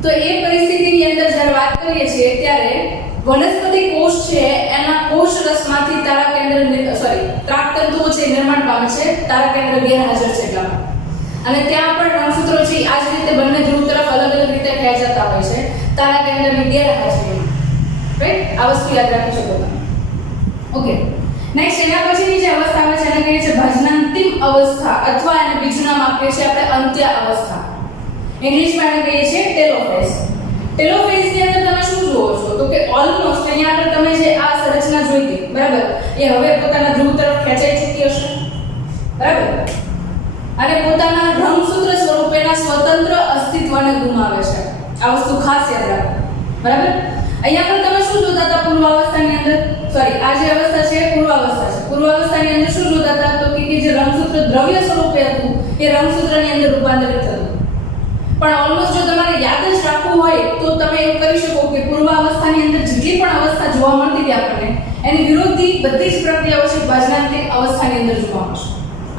તો એ પરિસ્થિતિની અંદર જ્યારે વાત કરીએ છીએ ત્યારે વનસ્પતિ કોષ છે એના કોષ રસમાંથી તારા કેન્દ્ર ત્રાક તંતુઓ છે નિર્માણ પામે છે, તારા કેન્દ્ર ગેરહાજર છે એટલામાં. અને ત્યાં પણ રંગસૂત્રો છે આ જ રીતે બંને ધ્રુવ તરફ અલગ અલગ રીતે ખેંચાતા હોય છે તારા કેન્દ્રની ગેરહાજરીમાં. રાઈટ? આ વસ્તુ યાદ રાખી શકો તમે. ઓકે, નેક્સ્ટ એના પછીની જે અવસ્થા આવે છે એને કહીએ છીએ ભાજનાંતિમ અવસ્થા, અથવા એને બીજું નામ આપીએ છીએ આપણે અંત્ય અવસ્થા. ઇંગ્લિશમાં એને કહીએ છીએ ટેલોફેઝ. ટેલોફેઝ ની અંદર તમે શું જુઓ છો? તો કે ઓલમોસ્ટ અહીંયા આગળ તમે જે આ સંરચના જોઈ હતી, બરાબર, એ હવે પોતાના ધ્રુવ તરફ ખેંચાઈ ચૂકી હશે. બરાબર, અને પોતાના રંગસૂત્ર સ્વરૂપેના સ્વતંત્ર અસ્તિત્વને ગુમાવે છે. આ વસ્તુ ખાસ યાદ રાખો. બરાબર, અહીંયા આગળ તમે શું જોતા હતા પૂર્વાવસ્થાની અંદર? આ જે અવસ્થા છે પૂર્વાવસ્થા છે. પૂર્વાવસ્થાની અંદર શું જોતા હતા? તો કે જે રંગસૂત્ર દ્રવ્ય સ્વરૂપે હતું એ રંગસૂત્રની અંદર રૂપાંતરિત થતું. પણ ઓલમોસ્ટ જો તમારે યાદ જ રાખવું હોય તો તમે એવું કરી શકો કે પૂર્વાવસ્થાની અંદર જેટલી પણ અવસ્થા જોવા મળતી હતી આપણને એની વિરોધી બધી જ પ્રક્રિયાઓ છે ભાજનાંતિક અવસ્થાની અંદર જોવા મળશે.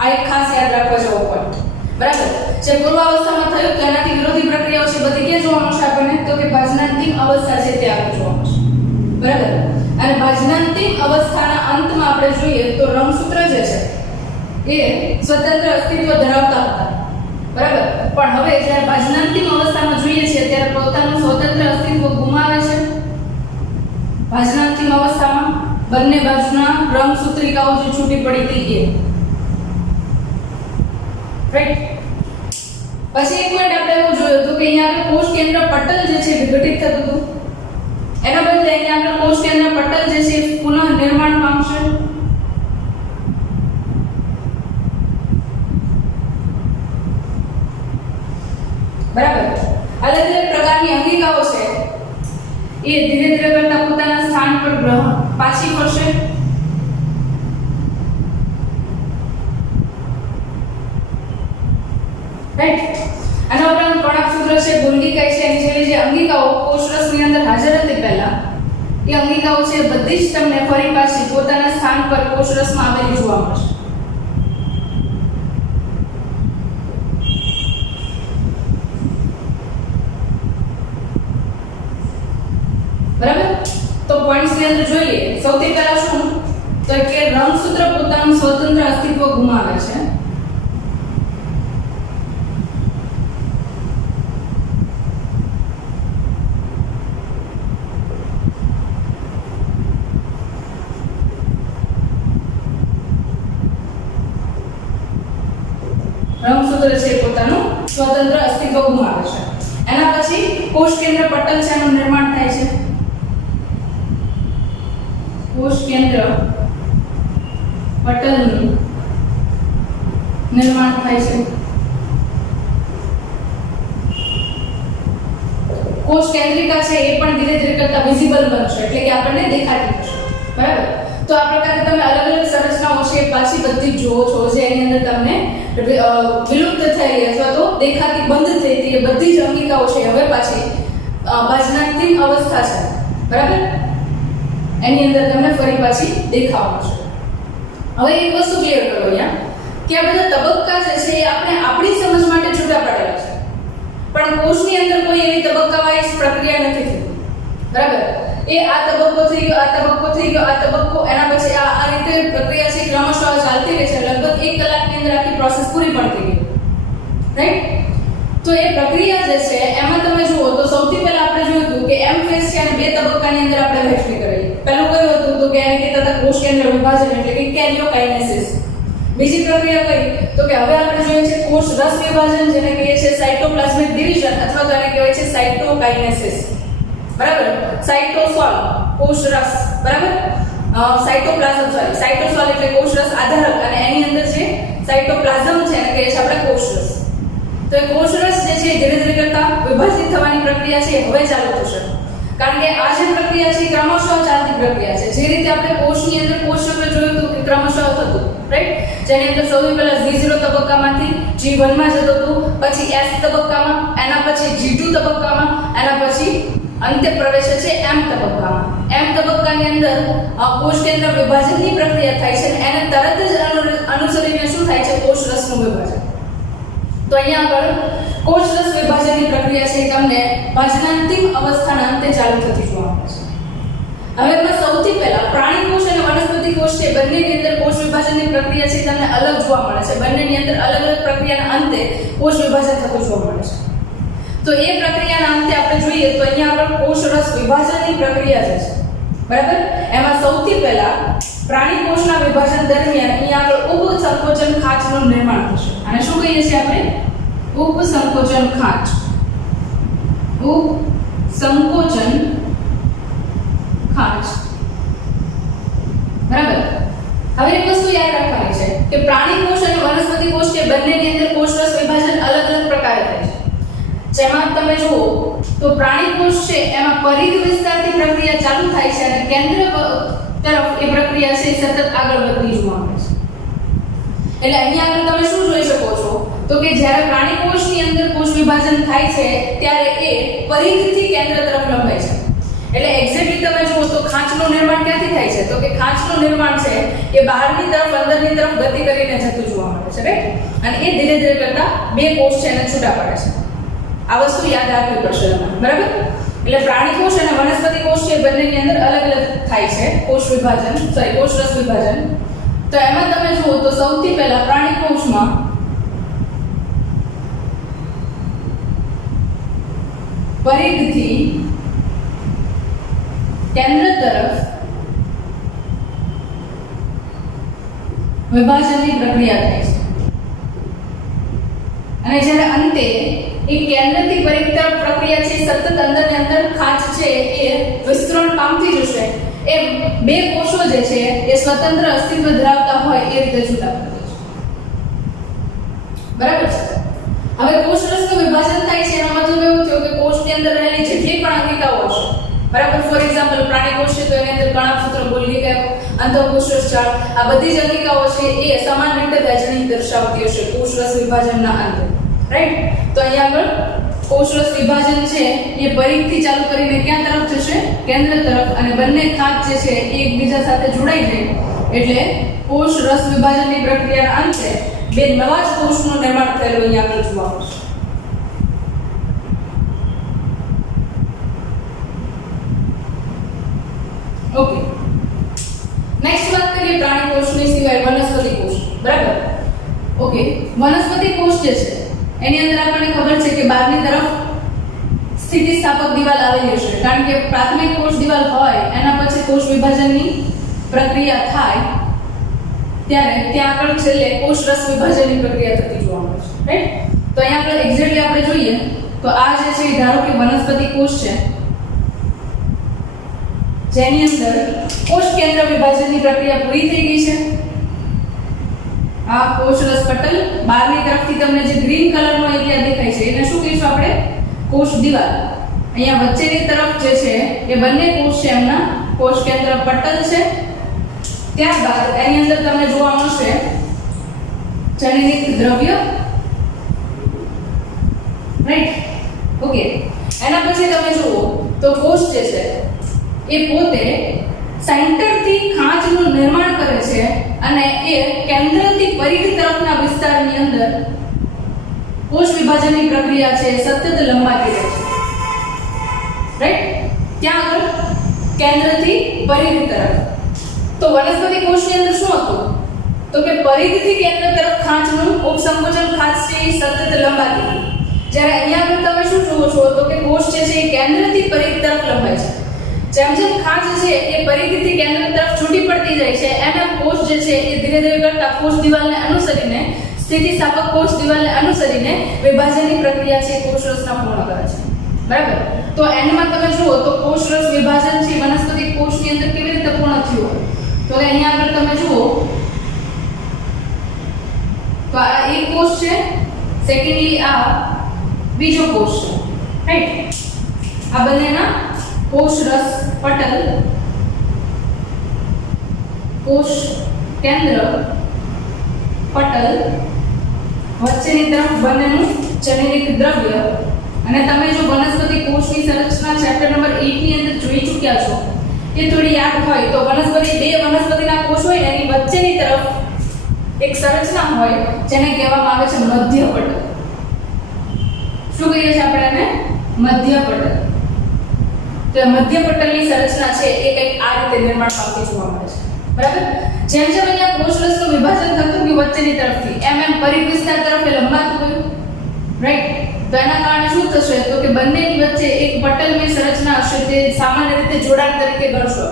આ એક ખાસ યાદ રાખવા જેવો પોઈન્ટ. બરાબર, જે પૂર્વાવસ્થામાં થયું તેનાથી વિરોધી પ્રક્રિયાઓ છે બધી ક્યાં જોવા મળશે આપણને? તો કે ભાજનાંતિક અવસ્થા છે ત્યાં જોવા મળશે. બરાબર, અને ભાજનાંતિક અવસ્થાના અંતમાં આપણે જોઈએ તો રંગસૂત્ર જે છે એ સ્વતંત્ર અસ્તિત્વ ધરાવતા હતા. બરાબર, પણ હવે જ્યારે ભાજનાંતિક અવસ્થામાં જોઈએ છીએ ત્યારે પોતાનું સ્વતંત્ર અસ્તિત્વ ગુમાવે છે. ભાજનાંતિક અવસ્થામાં બંને બાજુના રંગસૂત્રિકાઓ જે છૂટી પડી હતી એ. રાઈટ? પછી એક મિનિટ આપણે એવું જોયું હતું કે અહીંયા આગળ કોષ કેન્દ્ર પટલ જે છે વિઘટિત થતું હતું, એના બદલે અહીંયા આગળ કોષ કેન્દ્ર પટલ જે છે પુનઃ નિર્માણ પામશે. બરાબર, અલગ અલગ પ્રકારની અંગિકાઓ છે એ ધીરે ધીરે કરતા પોતાના પર પાછી ફરશે, રાઈટ। આના ઉપરાંત કર્ણક સૂત્ર છે, ગુંડિકાય છે, એની જેવી જે અંગિકાઓ કોષરસની અંદર હાજર હતી પહેલા, એ અંગિકાઓ છે બધી જ તમને ફરી પાછી પોતાના સ્થાન પર કોષરસમાં આવેલી જોવા મળશે। બરાબર, તો પોઈન્ટ્સ ની અંદર જોઈએ સૌથી પહેલા શું તો કે રંગસૂત્ર પોતાનું સ્વતંત્ર અસ્તિત્વ ગુમાવે છે। રંગસૂત્ર છે પોતાનું સ્વતંત્ર અસ્તિત્વ ગુમાવે છે। એના પછી કોષ કેન્દ્ર પટલ છે એનું નિર્માણ થાય છે। કોષ કેન્દ્ર પટલનું નિર્માણ થાય છે। કોષ કેન્દ્રિકા છે એ પણ ધીરે ધીરે કરતા વિઝિબલ બનશે, એટલે કે આપણને દેખાતી થશે। બરાબર, તો આ પ્રકારે તમે અલગ અલગ સંરચનાઓ છે પાછી બધી જોવો છો, જે એની અંદર તમને વિલુપ્ત થયેલી અથવા તો દેખાતી બંધ થઈ હતી એ બધી જ અંગિકાઓ છે હવે પાછી ભાજનાત્મક અવસ્થા છે। બરાબર, એની અંદર તમને ફરી પાછી દેખાવા મળશે। હવે એક વસ્તુ ક્લિયર કરો અહીંયા કે આ બધા તબક્કા જે છે એ આપણે આપણી સમજ માટે છૂટા પાડેલા છે, પણ કોષની અંદર કોઈ એવી તબક્કાવાઇઝ પ્રક્રિયા નથી થતી। બરાબર, એ આ તબક્કો થઈ ગયો, આ તબક્કો થઈ ગયો, આ તબક્કો, એના પછી આ રીતે પ્રક્રિયા છે ક્રમશઃ ચાલતી રહે છે। લગભગ 1 કલાકની અંદર આખી પ્રોસેસ પૂરી પણ થઈ ગઈ, રાઈટ। તો એ પ્રક્રિયા જે છે એમાં તમે જુઓ તો સૌથી પહેલા આપણે જોયું હતું કે એમ ફેઝ છે અને 2 તબક્કાની અંદર આપણે વહેંચણી કરેલી। પહેલું કયું હતું તો કે એને કહેતા હતા કોષ કેન્દ્ર વિભાજન, એટલે કે કેરિયોકાઇનેસિસ। બીજી પ્રક્રિયા કઈ તો કે હવે આપણે જોઈએ છે કોષ રસ વિભાજન, જેને કહીએ છીએ સાઇટોપ્લાઝમિક ડિવિઝન અથવા તો એને કહેવાય છે સાઇટોકાઇનેસિસ। બરાબર, સાઇટોસોલ કોષ રસ, બરાબર, સાઇટોપ્લાઝમ સોરી સાઇટોસોલ એટલે કોષ રસ આધારક, અને એની અંદર જે સાઇટોપ્લાઝમ છે એને કહીએ છીએ આપણે કોષ રસ। તો એ કોષ રસ જે છે ધીરે ધીરે કરતા વિભાજિત થવાની પ્રક્રિયા છે હવે ચાલુ થશે, કારણ કે આ જે પ્રક્રિયા છે ક્રમશઃ ચાલતી પ્રક્રિયા છે। જે રીતે આપણે કોષની અંદર કોષ ચક્ર જોયું હતું કે ક્રમશઃ થતું, રાઈટ, જેની અંદર સૌથી પહેલા G0 તબક્કામાંથી G1 માં જતો હતું, પછી S તબક્કામાં, એના પછી G2 તબક્કામાં, એના પછી અંતે પ્રવેશ છે M તબક્કામાં। M તબક્કાની અંદર કોષ કેન્દ્ર વિભાજનની પ્રક્રિયા થાય છે, અને એને તરત જ અનુસરીને શું થાય છે કોષ રસનું વિભાજન। તો અહીંયા આગળ કોષ રસ વિભાજનની પ્રક્રિયા છે તમને ભાજનાંતિમ અવસ્થાના અંતે ચાલુ થતી જોવા મળે છે। હવે એમાં સૌથી પહેલા પ્રાણી કોષ અને વનસ્પતિ કોષ છે બંનેની અંદર કોષ વિભાજનની પ્રક્રિયા છે તમને અલગ જોવા મળે છે। બંનેની અંદર અલગ અલગ પ્રક્રિયાના અંતે કોષ વિભાજન થતું જોવા મળે છે। તો એ પ્રક્રિયાના અંતે આપણે જોઈએ તો અહીંયા આગળ કોષ રસ વિભાજનની પ્રક્રિયા છે, બરાબર। એમાં સૌથી પહેલા પ્રાણી કોષના વિભાજન દરમિયાન અહીંયા આગળ ઉપસંકોચન ખાંચનું નિર્માણ થશે, અને શું કહીએ છીએ આપણે ઉપસંકોચન ખાંચ। ઉપસંકોચન ખાંચ, બરાબર। હવે એક વસ્તુ યાદ રાખવાની છે કે પ્રાણી કોષ અને વનસ્પતિ કોષ છે બંનેની અંદર કોષ રસ વિભાજન અલગ અલગ પ્રકારે થાય છે। જેમાં તમે જુઓ તો પ્રાણી કોષ છે એમાં પરિઘ વિસ્તારથી પ્રક્રિયા ચાલુ થાય છે અને કેન્દ્ર તરફ એ પ્રક્રિયા છે સતત આગળ વધતી જોવા મળે છે। એટલે અહીંયા આગળ તમે શું જોઈ શકો છો તો કે જ્યારે પ્રાણી કોષની અંદર કોષ વિભાજન થાય છે ત્યારે એ પરિઘથી કેન્દ્ર તરફ લંબાય છે। એટલે એક્ઝેક્ટલી તમે જુઓ તો ખાંચનું નિર્માણ ક્યાંથી થાય છે તો કે ખાંચનું નિર્માણ છે એ બહારની તરફ અંદરની તરફ ગતિ કરીને જતું જોવા મળે છે, રાઈટ, અને એ ધીરે ધીરે કરતા 2 કોષ છે એને છૂટા પડે છે। આ વસ્તુ યાદ રાખવી પડશે તમારે, બરાબર। એટલે પ્રાણી કોષ અને વનસ્પતિ કોષ છે બંનેની અંદર અલગ અલગ થાય છે કોષ વિભાજન, સોરી કોષ રસ વિભાજન। તો એમાં તમે જુઓ તો સૌથી પહેલા પ્રાણી કોષમાં પરિઘથી કેન્દ્ર તરફ વિભાજનની પ્રક્રિયા થાય છે, અને જ્યારે અંતે એ કેન્દ્રથી પરિઘ તરફ પ્રક્રિયા છે સતત અંદર ને અંદર ખાંચ છે એ વિસ્તરણ પામતી જશે એમ 2 કોષો જે છે એ સ્વતંત્ર અસ્તિત્વ ધરાવતા હોય એ રીતે છૂટા પડે છે, બરાબર છે। હવે કોષ રસનું વિભાજન થાય છે એનો મતલબ એવો થયો કે કોષની અંદર રહેલી જેટલી પણ અંગિકાઓ છે બરાબર. ફોર એક્ઝામ્પલ પ્રાણી કોષ છે તો એની અંદર કણાભસૂત્ર, ગોલ્ગી કાયક, અંતઃકોષરસ જાળ, આ બધી જ અંગિકાઓ છે એ સમાન રીતે વહેંચણી દર્શાવતી હશે કોષરસ વિભાજનના અંતે. રાઈટ. તો અહીંયા આગળ કોષરસ વિભાજન છે એ પરિઘથી ચાલુ કરીને ક્યાં તરફ જશે? કેન્દ્ર તરફ, અને બંને ખાંચ જે છે એ એકબીજા સાથે જોડાઈ જાય એટલે કોષરસ વિભાજનની પ્રક્રિયાના અંતે બે નવા જ કોષનું નિર્માણ થયેલું અહીંયા આગળ જોવા મળશે. ઓકે. નેક્સ્ટ વાત કરીએ પ્રાણી કોષની સિવાય વનસ્પતિ કોષ. બરાબર. ઓકે. વનસ્પતિ કોષ જે છે એની અંદર આપણને ખબર છે કે બહારની તરફ સ્થિતિસ્થાપક દિવાલ આવેલી હશે, કારણ કે પ્રાથમિક કોષ દિવાલ હોય એના પછી કોષ વિભાજનની પ્રક્રિયા થાય ત્યારે ત્યાં આગળ છેલ્લે કોષરસ વિભાજનની પ્રક્રિયા થતી જોવા મળે છે. રાઈટ. તો અહીંયા આપણે એક્ઝેક્ટલી આપણે જોઈએ તો આ જે છે ધારો કે વનસ્પતિ કોષ છે જેની અંદર કોષ કેન્દ્ર વિભાજનની પ્રક્રિયા પૂરી થઈ ગઈ છે. આ કોષરસ પટલ, બહારની તરફથી તમને જે ગ્રીન કલરનો એરિયા દેખાય છે એને શું કહીશું આપણે? કોષ દિવાલ. અહીંયા વચ્ચેની તરફ જે છે એ બંને કોષ છે એમના કોષ કેન્દ્ર પટલ છે. ત્યારબાદ એની અંદર તમને જોવા મળશે જનનિક દ્રવ્ય. રાઈટ. ઓકે. એના પછી તમે જુઓ તો કોષ જે છે એ પોતે સેન્ટરથી ખાંચનું નિર્માણ કરે છે અને એ કેન્દ્રથી પરિઘ તરફના વિસ્તારની અંદર કોષ વિભાજનની પ્રક્રિયા છે સતત લંબાતી રહે છે. રાઈટ. ત્યાં આગળ કેન્દ્રથી પરિઘ તરફ. તો વનસ્પતિ કોષની અંદર શું હતું? તો કે પરિઘથી કેન્દ્ર તરફ ખાંચનું ઉપસંકોચન ખાંચ છે એ સતત લંબાતી હતી. જ્યારે અહીંયા આગળ તમે શું જુઓ છો તો કે કોષ છે એ કેન્દ્રથી પરિઘ તરફ લંબાય છે. જેમ જેમ ખાંચ છે એ પરિઘથી કેન્દ્ર તરફ છૂટી પડતી જાય છે એમ એમ કોષ જે છે એ ધીરે ધીરે કરતા કોષ દિવાલને અનુસરીને સ્થિતિસ્થાપક કોષ દિવાલને અનુસરીને વિભાજનની પ્રક્રિયા છે કોષરસના પૂર્ણ કરે છે. બરાબર. તો એન્ડમાં તમે જુઓ તો કોષરસ વિભાજન છે વનસ્પતિ કોષની અંદર કેવી રીતે પૂર્ણ થયું? તો અહીંયા આગળ તમે જુઓ તો આ એક કોષ છે, સેકન્ડલી આ બીજો કોષ છે. રાઈટ. આ બંનેના કોષરસ પટલ, કોષ કેન્દ્ર પટલ, વચ્ચેની તરફ બંનેનું જનનિક દ્રવ્ય. અને તમે જો વનસ્પતિ કોષની સંરચના ચેપ્ટર નંબર 8 ની અંદર જોઈ ચૂક્યા છો એ થોડી યાદ હોય તો વનસ્પતિ બે વનસ્પતિના કોષ હોય ને એની વચ્ચેની તરફ એક સંરચના હોય જેને કહેવામાં આવે છે મધ્ય પટલ. શું કહીએ છીએ આપણે એને? મધ્ય પટલ. તો મધ્ય પટલની સંરચના છે એ કંઈક આ રીતે નિર્માણ પામતી જોવા મળે છે. બરાબર. જેમ જેમ અહીંયા કોષરસનું વિભાજન થતું ગયું વચ્ચેની તરફથી એમ એમ પરિઘ વિસ્તાર તરફ લંબાતું ગયું. રાઈટ. તો એના કારણે શું થશે તો કે બંનેની વચ્ચે એક પટલની સંરચના હશે તે સામાન્ય રીતે જોડાણ તરીકે ગણશો.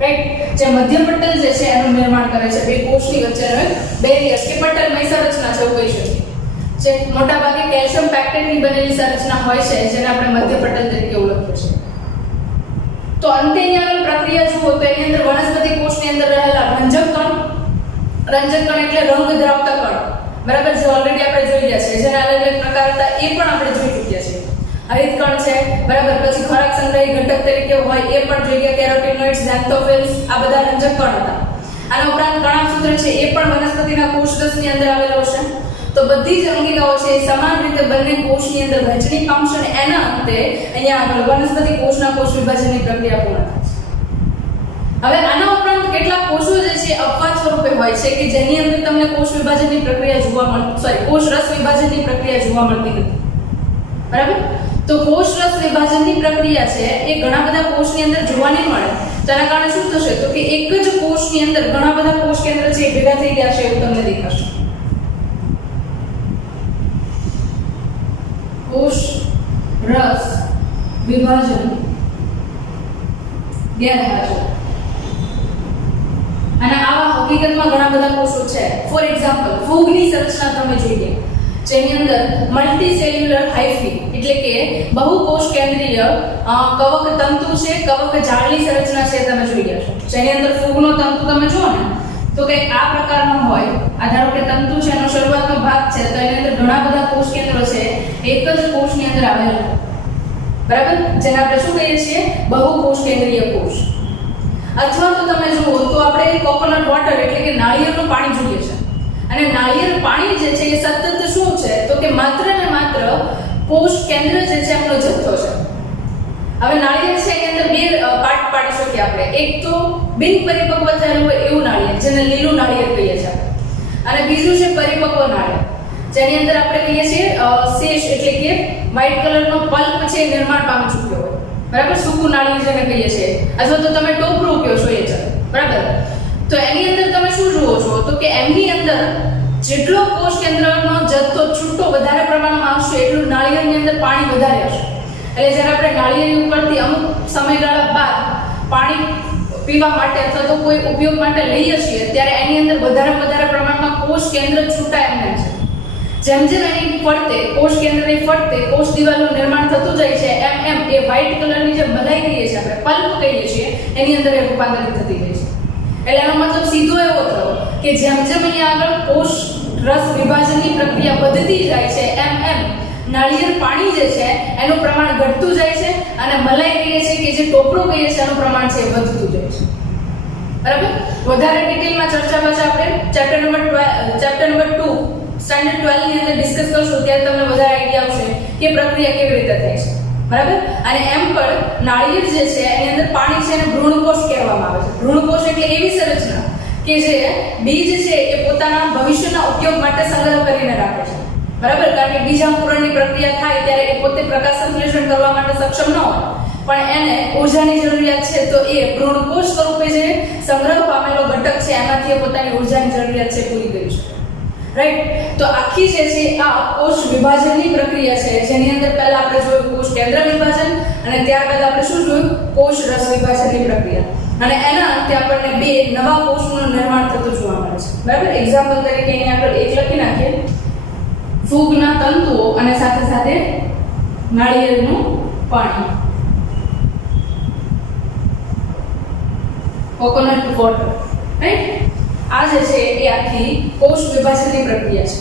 રાઈટ. જે મધ્ય પટલ જે છે એનું નિર્માણ કરે છે બે કોષની વચ્ચેનો એક બેરિયર કે પટલમય સંરચના છે એવું કહી શકીએ. જે મોટાભાગે કેલ્શિયમ પેક્ટેટની બનેલી સંરચના હોય છે જેને આપણે મધ્ય પટલ તરીકે ઓળખીએ છીએ. તો અંતે અહીંયા પ્રક્રિયા જુઓ તો એની અંદર વનસ્પતિ કોષની અંદર રહેલા રંજક કણ એટલે રંગ ધરાવતા કણ. બરાબર. જે ઓલરેડી આપણે જોઈ ગયા છે જેના અલગ અલગ પ્રકાર હતા એ પણ આપણે જોઈ ચૂક્યા છે. હરિત કણ છે. બરાબર. પછી ખોરાક સંગ્રહી ઘટક તરીકે હોય એ પણ જોઈ ગયા. કેરોટિનોઇડ્સ, ઝેન્થોફિલ્સ આ બધા રંજક કણ હતા. આના ઉપરાંત કણાભસૂત્ર છે એ પણ વનસ્પતિના કોષરસની અંદર આવેલો છે. તો બધી જ અંગિકાઓ છે એ સમાન રીતે બંને કોષની અંદર વહેંચણી પામશે અને એના અંતે અહીંયા આગળ વનસ્પતિ કોષના કોષ વિભાજનની પ્રક્રિયા પૂર્ણ થશે. હવે આના ઉપરાંત કેટલાક કોષો જે છે અપવાદ સ્વરૂપે હોય છે કે જેની અંદર તમને કોષ વિભાજનની પ્રક્રિયા કોષરસ વિભાજનની પ્રક્રિયા જોવા મળતી નથી. બરાબર. તો કોષરસ વિભાજનની પ્રક્રિયા છે એ ઘણા બધા કોષની અંદર જોવા નહીં મળે. તેના કારણે શું થશે તો કે એક જ કોષની અંદર ઘણા બધા કોષ કેન્દ્ર છે એ ભેગા થઈ ગયા છે એવું તમને દેખાશે. કોષ રસ વિભાજન ગેરહાજર. અને આવા હકીકતમાં ઘણા બધા કોષો છે. ફોર એક્ઝામ્પલ ફૂગની સંરચના તમે જોઈએ જેની અંદર મલ્ટી સેલ્યુલર હાઇફી એટલે કે બહુકોષ કેન્દ્રીય કવક તંતુ છે, કવક જાળની સંરચના છે તમે જોઈ ગયા છો. જેની અંદર ફૂગનો તંતુ તમે જુઓ ને તો કે આ પ્રકારનો હોય. આ ધારો કે તંતુ છે એનો શરૂઆતનો ભાગ છે તો એની અંદર ઘણા બધા કોષ કેન્દ્રો છે એક જ કોષની અંદર આવેલા. બરાબર, જેને આપણે શું કહીએ છીએ, બહુકોષ કેન્દ્રીય કોષ. અથવા તો તમે જુઓ તો આપણે કોકોનટ વોટર એટલે કે નાળિયેરનું પાણી જોઈએ છે, અને નાળિયેર પાણી જે છે એ સતત શું છે તો કે માત્ર ને માત્ર કોષ કેન્દ્ર જે છે એમનો જથ્થો છે. હવે નાળિયેર છે એની અંદર બે પાર્ટ પાડી શકીએ આપણે. એક તો બિન પરિપક્વ થયેલું હોય એવું નાળિયેર, જેને લીલું નાળિયેર કહીએ છીએ, અને બીજું છે પરિપક્વ નાળિયેર, જેની અંદર આપણે કહીએ છીએ શેષ એટલે કે વ્હાઇટ કલરનો પલ્પ છે નિર્માણ પામી ચૂક્યો હોય. બરાબર, સૂકું નાળિયેર જેને કહીએ છીએ, અથવા તો તમે ટોપરું કહો છો એ ચાલે. બરાબર, તો એની અંદર તમે શું જુઓ છો તો કે એમની અંદર જેટલો કોષ કેન્દ્રનો જથ્થો છૂટો વધારે પ્રમાણમાં આવશે એટલું નાળિયેરની અંદર પાણી વધારે હશે. એટલે જ્યારે આપણે નાળિયેરની ઉપરથી અમુક સમયગાળા બાદ પાણી પીવા માટે અથવા તો કોઈ ઉપયોગ માટે લઈએ છીએ ત્યારે એની અંદર વધારે પ્રમાણમાં કોષ કેન્દ્ર છૂટા એમને છે. જેમ જેમ એની ફરતે કોષ કેન્દ્રની ફરતે કોષ દિવાલનું નિર્માણ થતું જાય છે એમ એ વ્હાઇટ કલરની જે મલાઈ કહીએ છીએ આપણે, પલ્પ કહીએ છીએ, એની અંદર એ રૂપાંતરિત થતી જાય છે. એટલે એનો મતલબ સીધો એવો થયો કે જેમ જેમ અહીંયા આગળ કોષ રસ વિભાજનની પ્રક્રિયા વધતી જાય છે એમ નાળિયેર પાણી જે છે એનું પ્રમાણ ઘટતું જાય છે, અને મલાઈ કહીએ છીએ કે જે ટોપરું કહીએ છીએ એનું પ્રમાણ છે વધતું જાય છે. બરાબર, વધારે ડિટેલમાં ચર્ચા પછી આપણે ચેપ્ટર નંબર 2 સ્ટાન્ડર્ડ 12 ની અંદર ડિસ્કસ કરશું ત્યારે તમને વધારે આઈડિયા આવશે કે પ્રક્રિયા કેવી રીતે થાય છે. બરાબર, અને એમ પણ નાળિયેર જે છે એની અંદર પાણી છે એને ભ્રૂણકોષ કહેવામાં આવે છે. ભ્રૂણકોષ એટલે એવી સંરચના કે જે બીજ છે એ પોતાના ભવિષ્યના ઉપયોગ માટે સંગ્રહ કરીને રાખે છે. બરાબર, કારણ કે બીજાંકુરણની પ્રક્રિયા થાય ત્યારે એ પોતે પ્રકાશ સંશ્લેષણ કરવા માટે સક્ષમ ન હોય, પણ એને ઊર્જાની જરૂરિયાત છે તો એ ભ્રૂણકોષ સ્વરૂપે જે સંગ્રહ પામેલો ઘટક છે એમાંથી એ પોતાની ઊર્જાની જરૂરિયાત છે પૂરી કરી શકે. રાઈટ, તો આખી જે છે આ કોષ વિભાજનની પ્રક્રિયા છે, જેની અંદર પહેલા આપણે જોયું કોષ કેન્દ્ર વિભાજન, અને ત્યારબાદ આપણે શું જોયું, કોષ રસ વિભાજનની પ્રક્રિયા, અને એના અંતે આપણને બે નવા કોષનું નિર્માણ થતું જોવા મળે છે. બરાબર, એક્ઝામ્પલ તરીકે અહીં આપણે એક લખી નાખીએ, ફૂગના તંતુઓ અને સાથે સાથે નાળિયેરનું પાણી, કોકોનટ વોટર. રાઈટ, આ જે છે એ આખી કોષ વિભાજનની પ્રક્રિયા છે.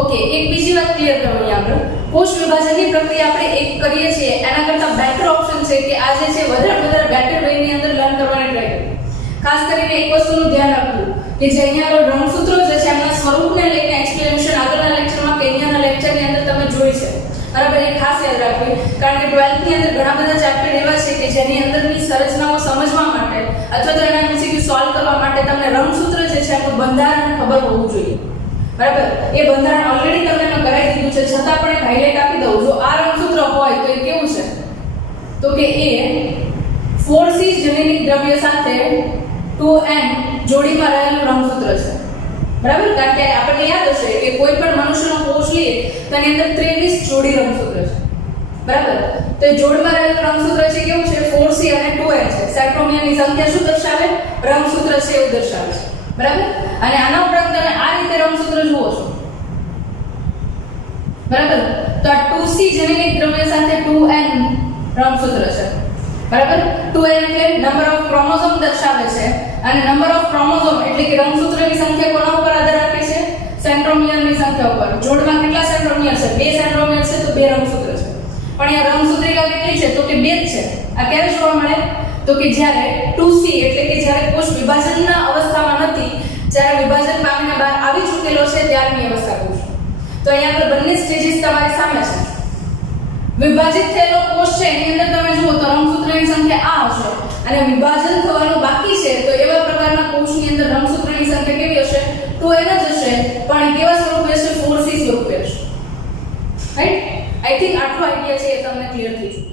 ઓકે, એક બીજી વાત ક્લિયર કરવાની આગળ, કોષ વિભાજનની પ્રક્રિયા આપણે એક કરીએ છીએ એના કરતાં બેટર ઓપ્શન છે કે આ જે છે વધારે બેટર વેની અંદર લર્ન કરવાની ટ્રાય કરીએ. ખાસ કરીને એક વસ્તુનું ધ્યાન રાખવું કે જે અહીંયા આગળ રંગસૂત્રો જે છે એમના સ્વરૂપને લઈને એક્સપ્લેનેશન આગળના લેક્ચરમાં કે અહીંયાના લેક્ચરની અંદર તમે જોઈ છે. બરાબર, એ ખાસ યાદ રાખવી, કારણ કે 12th ની અંદર ઘણા બધા ચેપ્ટર એવા છે કે જેની અંદરની સંરચનાઓ સમજવા માટે અથવા તો એના MCQ સોલ્વ કરવા માટે તમને રંગસૂત્ર જે છે એનું બંધારણ ખબર હોવું જોઈએ. બરાબર, એ બંધારણ ઓલરેડી તમને મેં કરાવી દીધું છે, છતાં પણ એક હાઇલાઇટ આપી દઉં. જો આ રંગસૂત્ર હોય તો એ કેવું છે તો કે એ 4C જનીનિક દ્રવ્ય સાથે 2N જોડીમાં રહેલું રંગસૂત્ર છે. બરાબર, કારણ કે આપણને યાદ હશે કે કોઈ પણ મનુષ્યનો કોષ લઈએ તો એની અંદર 23 જોડી રંગસૂત્ર છે. બરાબર, તો એ જોડમાં રહેલું રંગસૂત્ર છે કેવું છે, 4C અને 2N છે. સેન્ટ્રોમિયરની સંખ્યા શું દર્શાવે, રંગસૂત્ર છે એવું દર્શાવે છે. બરાબર, અને આના ઉપરાંત તમે આ રીતે રંગસૂત્ર જુઓ છો. બરાબર, તો આ 2C જનીનિક દ્રવ્ય સાથે 2N રંગસૂત્ર છે. બરાબર, 2N એટલે નંબર ઓફ ક્રોમોસોમ દર્શાવે છે, અને નંબર ઓફ ક્રોમોસોમ એટલે કે રંગસૂત્રની સંખ્યા કોના ઉપર આધાર રાખે છે, સેન્ટ્રોમિયરની સંખ્યા ઉપર. જોડમાં કેટલા સેન્ટ્રોમિયર છે, 2 સેન્ટ્રોમિયર છે તો 2 રંગસૂત્ર છે. પણ અહીંયા રંગસૂત્રિકા કેટલી છે તો કે 2 જ છે. આ ક્યારે જોવા મળે તો કે જ્યારે 2C એટલે કે જ્યારે કોષ વિભાજનના અવસ્થામાં નથી, જ્યારે વિભાજન પામીને બહાર આવી ચૂકેલો છે ત્યારની અવસ્થા કહું છું. તો અહીંયા આગળ બંને સ્ટેજીસ તમારી સામે છે. વિભાજિત થયેલો કોષ છે એની અંદર તમે જુઓ તો રંગસૂત્રની સંખ્યા આ હશે, અને વિભાજન થવાનું બાકી છે તો એવા પ્રકારના કોષની અંદર રંગસૂત્રની સંખ્યા કેવી હશે, 2N જ હશે, પણ કેવા સ્વરૂપે હશે, 4C સ્વરૂપે હશે. રાઈટ, આઈ થિંક આટલો આઈડિયા છે એ તમને ક્લિયર થઈ જશે.